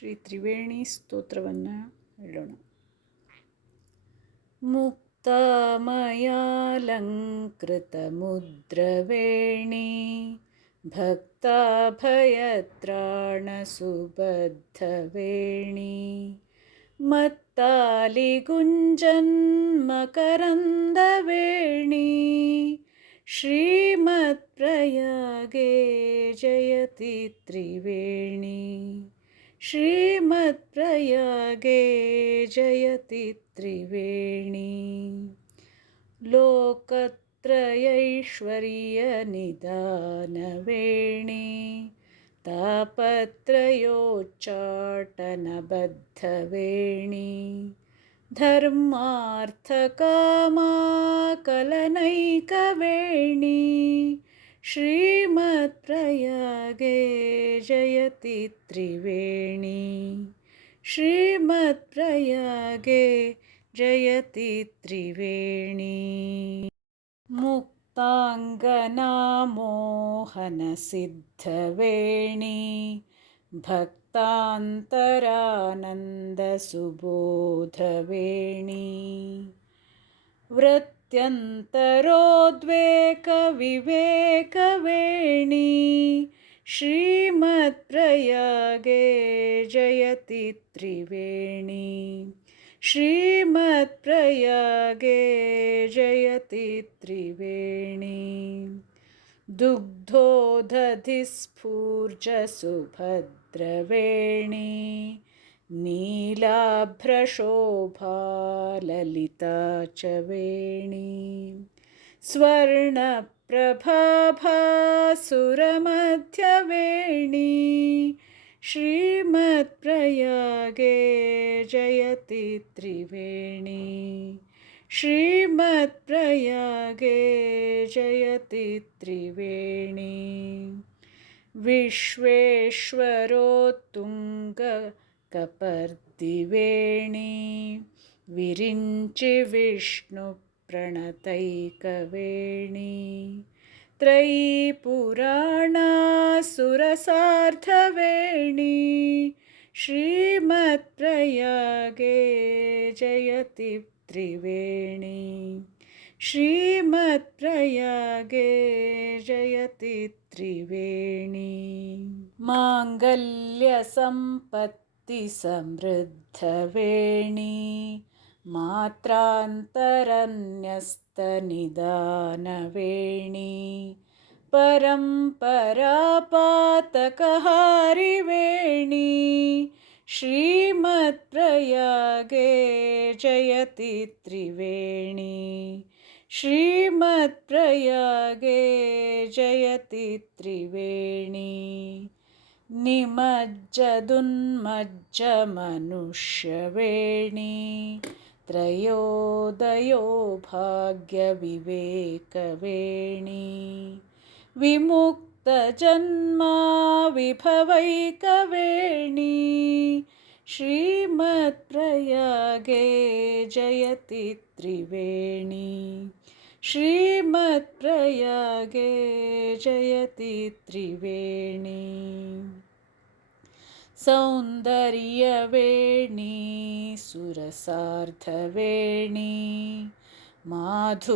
ಶ್ರೀ ತ್ರಿವೇಣಿ ಸ್ತೋತ್ರವನ್ನು ಹೇಳೋಣ. ಮುಕ್ತಾಮಯಾಲಂಕೃತಮುದ್ರವೇಣಿ ಭಕ್ತಾಭಯತ್ರಾಣಸುಬದ್ಧವೇಣಿ ಮತ್ತಾಲಿಗುಂಜನ್ಮಕರಂದವೇಣಿ ಶ್ರೀಮತ್ಪ್ರಯಾಗೆ ಜಯತಿ ತ್ರಿವೇಣಿ ಶ್ರೀಮತ್ಪ್ರಯಾಗೆ ಜಯತಿ ತ್ರಿವೇಣಿ ಲೋಕತ್ರಯೈಶ್ವರ್ಯನಿಧಾನವೇಣಿ ತಾಪತ್ರಯೋಚ್ಚಾಟನಬದ್ಧವೇಣಿ ಧರ್ಮಾರ್ಥಕಾಮಾಕಲನೈಕವೇಣಿ ಶ್ರೀಮತ್ಪ್ರಯಾಗೆ ಜಯತಿ ತ್ರಿವೇಣಿ ಶ್ರೀಮತ್ಪ್ರಯಾಗೆ ಜಯತಿ ತ್ರಿವೇಣಿ ಮುಕ್ತಾಂಗನಾಮೋಹನಸಿದ್ಧವೇಣಿ ಭಕ್ತಾಂತರಾನಂದಸುಬೋಧವೇಣಿ ವೃತ್ಯಂತರೋದ್ವೇಕವಿವೇಕವೇಣಿ ಶ್ರೀಮತ್ಪ್ರಯಾಗೆ ಜಯತಿ ತ್ರಿವೇಣಿ ಶ್ರೀಮತ್ಪ್ರಯಾಗೆ ಜಯತಿ ತ್ರಿವೇಣಿ ದುಗ್ಧೋದಧಿಸ್ಫೂರ್ಜಸುಭದ್ರವೇಣಿ ನೀಲಾಭ್ರಶೋಭಾಲಲಿತಾ ಚ ವೇಣಿ ಸ್ವರ್ಣಪ್ರಭಾಭಾಸುರಮಧ್ಯವೇಣಿ ಶ್ರೀಮತ್ಪ್ರಯಾಗೆ ಜಯತಿ ತ್ರಿವೇಣಿ ಶ್ರೀಮತ್ಪ್ರಯಾಗೆ ಜಯತಿ ತ್ರಿವೇಣಿ ವಿಶ್ವೇಶ್ವರೋತ್ತುಂಗಕಪರ್ದಿವೇಣಿ ವಿರಿಂಚಿ ವಿಷ್ಣುಪ್ರಣತೈಕವೇಣಿ ತ್ರಯೀಪುರಾಣಾಸುರಸಾರ್ಧವೇಣಿ ಶ್ರೀಮತ್ಪ್ರಯಾಗೆ ಜಯತಿ ತ್ರಿವೇಣಿ ಶ್ರೀಮತ್ಪ್ರಯಾಗೆ ಜಯತಿ ತ್ರಿವೇಣಿ ಮಾಂಗಲ್ಯಸಂಪತ್ತಿ ಸಮೃದ್ಧವೇಣಿ ಮಾತ್ರಾಂತರನ್ಯಸ್ತನಿದಾನವೇಣಿ ಪರಂಪರಾಪಾತಕಹಾರಿವೇಣಿ ಶ್ರೀಮತ್ಪ್ರಯಾಗೆ ಜಯತಿ ತ್ರಿವೇಣಿ ಶ್ರೀಮತ್ಪ್ರಯಾಗೆ ಜಯತಿ ತ್ರಿವೇಣಿ ನಿಮಜ್ಜದುನ್ಮಜ್ಜಮನುಷ್ಯವೇಣಿ ತ್ರಯೋದಯೋ ಭಾಗ್ಯವಿವೇಕವೇಣಿ ವಿಮುಕ್ತಜನ್ಮಾ ವಿಭವೈಕವೇಣಿ ಶ್ರೀಮತ್ಪ್ರಯಾಗೆ ಜಯತಿ ತ್ರಿವೇಣಿ ಶ್ರೀಮತ್ಪ್ರಯಾಗೆ ಜಯತಿ ತ್ರಿವೇಣಿ ಸೌಂದರ್ಯವೇಣಿ ಸುರಸಾರ್ಧವೇಣಿ ಮಾಧುರ್ಯವೇಣಿ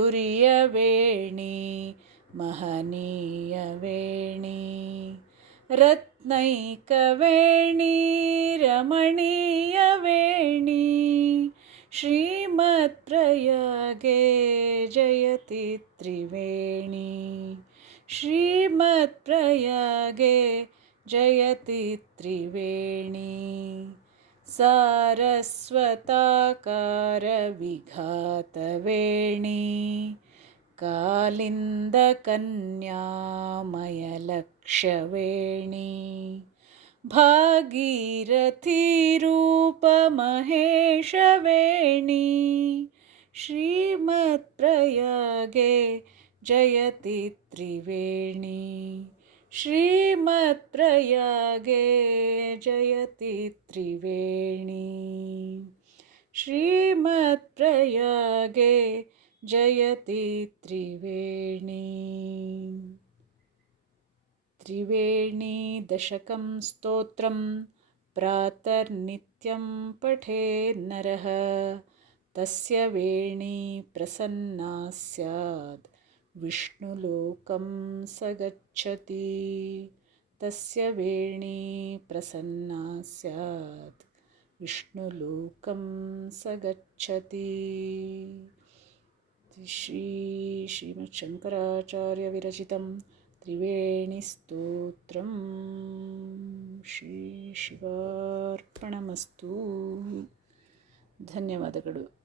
ಮಹನೀಯವೇಣಿ ರತ್ನೈಕವೇಣಿ ರಮಣೀಯವೇಣಿ ಶ್ರೀಮತ್ಪ್ರಯಾಗೆ ಜಯತಿ ತ್ರಿವೇಣಿ ಶ್ರೀಮತ್ಪ್ರಯಾಗೆ ಜಯತಿ ತ್ರಿವೇಣಿ ಸಾರಸ್ವತಾಕಾರವಿಘಾತವೇಣಿ ಕಾಲಿಂದಕನ್ಯಾಮಯಲಕ್ಷ್ಯವೇಣಿ ಭಾಗೀರಥೀರೂಪಮಹೇಶವೇಣಿ ಶ್ರೀಮತ್ಪ್ರಯಾಗೆ ಜಯತಿ ತ್ರಿವೇಣಿ ಶ್ರೀಮತ್ಪ್ರಯಾಗೆ ಜಯತಿ ತ್ರಿವೇಣಿ ಶ್ರೀಮತ್ಪ್ರಯಾಗೆ ಜಯತಿ ತ್ರಿವೇಣಿ ತ್ರಿವೇಣಿ ದಶಕಂ ಸ್ತೋತ್ರಂ ಪ್ರಾತರ್ನಿತ್ಯಂ ಪಠೇನ್ನರಃ ತಸ್ಯ ವೇಣೀ ಪ್ರಸನ್ನಾ ಸ್ಯಾತ್ ವಿಷ್ಣುಲೋಕಂ ಸ ಗಚ್ಚತಿ. ತಸ್ಯ ವೇಣೀ ಪ್ರಸನ್ನಾ ಸ್ಯಾತ್ ವಿಷ್ಣುಲೋಕಂ ಸ ಗಚ್ಚತಿ. ಶ್ರೀಮತ್ ವಿರಚಿತಂ ತ್ರಿವೇಣಿಸ್ತೋತ್ರಂ. ಶ್ರೀ ಶಿವಾರ್ಪಣಮಸ್ತು. ಧನ್ಯವಾದಗಳು.